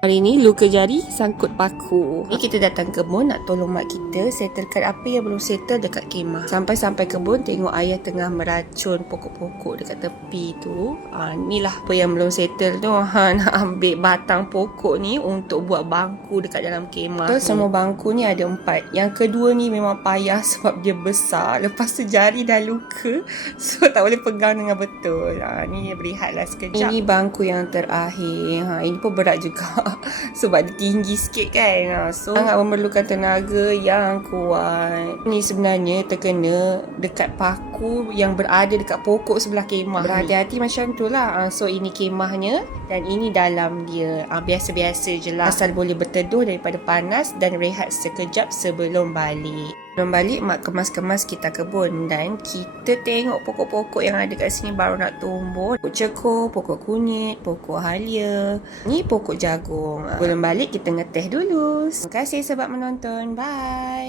Hari ni luka jari sangkut paku. Ni kita datang kebun nak tolong mak kita settlekan apa yang belum settle dekat kemah. Sampai kebun tengok ayah tengah meracun pokok-pokok dekat tepi tu. Inilah apa yang belum settle tu. Nak ambil batang pokok ni untuk buat bangku dekat dalam kemah. So, semua bangku ni ada 4. Yang kedua ni memang payah sebab dia besar. Lepas tu jari dah luka. So tak boleh pegang dengan betul. Ni berehatlah sekejap. Ini bangku yang terakhir. Ini pun berat juga. Sebab dia tinggi sikit kan. So sangat memerlukan tenaga yang kuat. Ni sebenarnya terkena dekat paku yang berada dekat pokok sebelah kemah. Berhati-hati macam tu lah. So ini kemahnya dan ini dalam dia. Biasa-biasa je lah. Asal boleh berteduh daripada panas dan rehat sekejap sebelum balik. Sebelum balik, mak kemas-kemas kita kebun dan kita tengok pokok-pokok yang ada kat sini baru nak tumbuh. Pokok cekor, pokok kunyit, pokok halia. Ni pokok jagung. Sebelum balik, kita ngeteh dulu. Terima kasih sebab menonton. Bye.